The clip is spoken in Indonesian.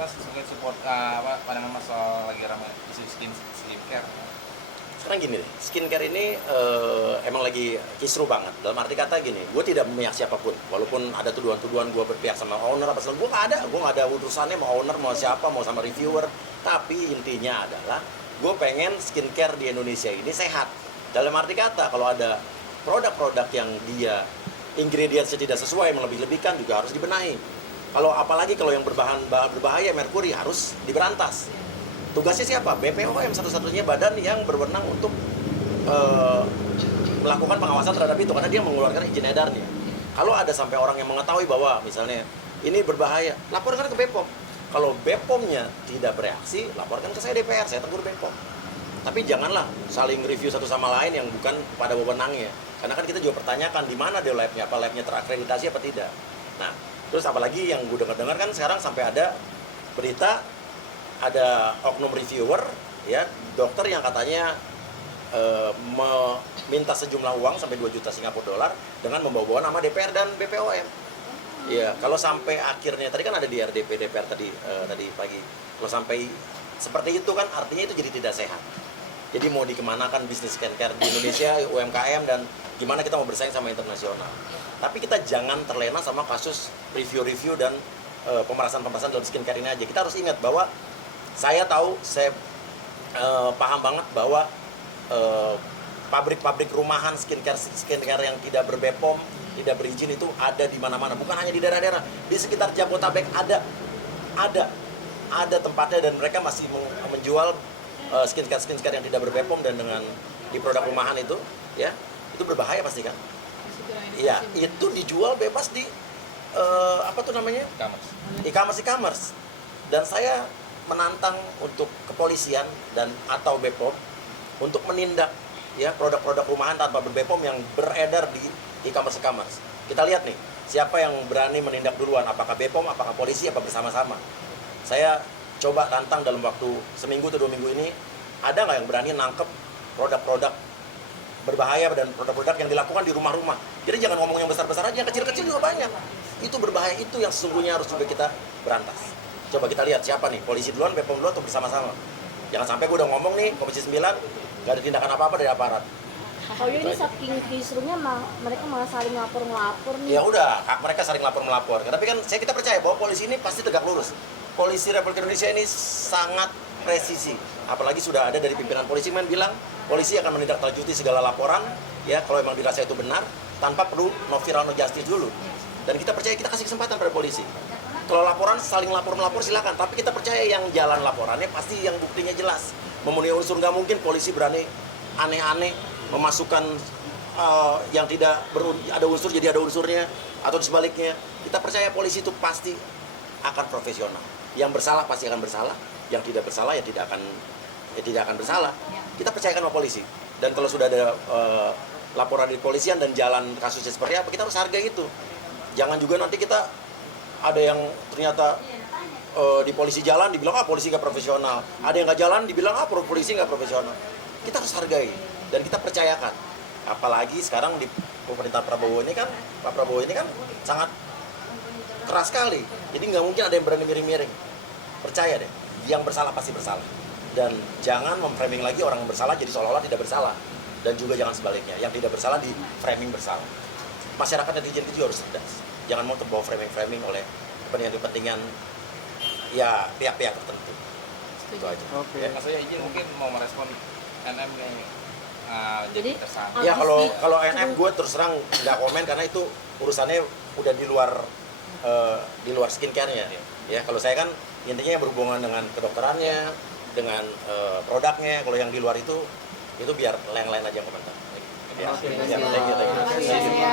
Mas support apa pandangan Mas soal lagi ramai isu skincare? Sekarang gini deh, skincare ini emang lagi kisruh banget. Dalam arti kata gini, gue tidak memihak siapapun. Walaupun ada tuduhan-tuduhan gue berpihak sama owner apa segala, gue nggak ada urusannya mau owner, mau siapa, mau sama reviewer. Tapi intinya adalah, gue pengen skincare di Indonesia ini sehat. Dalam arti kata, kalau ada produk-produk yang dia ingredientsnya tidak sesuai, melebih-lebihkan juga harus dibenahi. Apalagi kalau yang berbahaya, merkuri harus diberantas. Tugasnya siapa? BPOM satu-satunya badan yang berwenang untuk melakukan pengawasan terhadap itu karena dia mengeluarkan izin edarnya. Kalau ada sampai orang yang mengetahui bahwa misalnya ini berbahaya, laporkan ke BPOM. Kalau BPOM-nya tidak bereaksi, laporkan ke saya DPR, saya tegur BPOM. Tapi janganlah saling review satu sama lain yang bukan pada wewenangnya. Karena kan kita juga pertanyakan di mana dia labnya, apa labnya terakreditasi apa tidak. Nah, terus apalagi yang gue dengar kan sekarang sampai ada berita ada oknum reviewer, ya, dokter yang katanya meminta sejumlah uang sampai 2 juta Singapura dolar dengan membawa nama DPR dan BPOM. Ya, kalau sampai akhirnya tadi kan ada di RDP DPR tadi pagi. Kalau sampai seperti itu kan artinya itu jadi tidak sehat. Jadi mau dikemanakan bisnis skincare di Indonesia, UMKM, dan gimana kita mau bersaing sama internasional. Tapi kita jangan terlena sama kasus review-review dan pemerasan-pemerasan dalam skincare ini aja. Kita harus ingat bahwa saya paham banget bahwa pabrik-pabrik rumahan skincare yang tidak ber-BPOM, tidak berizin itu ada di mana-mana. Bukan hanya di daerah-daerah, di sekitar Jabodetabek ada tempatnya dan mereka masih menjual skincare yang tidak ber-BPOM dan dengan di produk rumahan itu, ya, itu berbahaya pasti kan? Iya, itu dijual bebas di e-commerce. Dan saya menantang untuk kepolisian dan atau BPOM untuk menindak ya produk-produk rumahan tanpa ber-BPOM yang beredar di e-commerce. Kita lihat nih, siapa yang berani menindak duluan, apakah BPOM, apakah polisi, apa bersama-sama. Saya coba tantang dalam waktu seminggu atau 2 minggu ini, ada nggak yang berani nangkep produk-produk berbahaya dan produk-produk yang dilakukan di rumah-rumah. Jadi jangan ngomong yang besar-besar aja, yang kecil-kecil juga banyak. Itu berbahaya, itu yang sesungguhnya harus juga kita berantas. Coba kita lihat siapa nih, polisi duluan, BPOM duluan, atau bersama-sama. Jangan sampai gue udah ngomong nih, Komisi 9, gak ada tindakan apa-apa dari aparat. Oh ya, ini saking kisruhnya mereka malah saling lapor-melapor nih. Ya udah, mereka saling lapor-melapor. Tapi kan kita percaya bahwa polisi ini pasti tegak lurus. Polisi Republik Indonesia ini sangat presisi. Apalagi sudah ada dari pimpinan polisi yang bilang, polisi akan menindaklanjuti segala laporan, ya kalau memang dirasa itu benar, tanpa perlu no viral no justice dulu. Dan kita percaya, kita kasih kesempatan pada polisi. Kalau laporan, saling lapor-melapor silakan. Tapi kita percaya yang jalan laporannya pasti yang buktinya jelas. Memenuhi unsur, nggak mungkin polisi berani aneh-aneh memasukkan yang tidak ada unsur jadi ada unsurnya, atau sebaliknya. Kita percaya polisi itu pasti akan profesional. Yang bersalah pasti akan bersalah, yang tidak bersalah ya tidak akan bersalah. Kita percayakan sama polisi. Dan kalau sudah ada laporan dari polisian dan jalan kasusnya seperti apa, kita harus hargai itu. Jangan juga nanti kita ada yang ternyata di polisi jalan dibilang polisi nggak profesional, ada yang nggak jalan dibilang polisi nggak profesional. Kita harus hargai dan kita percayakan. Apalagi sekarang di pemerintah Pak Prabowo ini kan sangat keras sekali. Jadi nggak mungkin ada yang berani miring-miring. Percaya deh, yang bersalah pasti bersalah. Dan jangan memframing lagi orang yang bersalah jadi seolah-olah tidak bersalah. Dan juga jangan sebaliknya, yang tidak bersalah di framing bersalah. Masyarakat netizen itu juga harus cerdas. Jangan mau terbawa framing oleh kepentingan ya pihak-pihak tertentu. Itu aja. Oke. Ya, Mas Saya izin mungkin mau merespon NM nih. Jadi ya kalau NM gue terus terang nggak komen karena itu urusannya udah di luar skincare-nya. Ya kalau saya kan intinya yang berhubungan dengan kedokterannya, dengan produknya. Kalau yang di luar itu biar lain-lain aja komentar. Ya, thank you.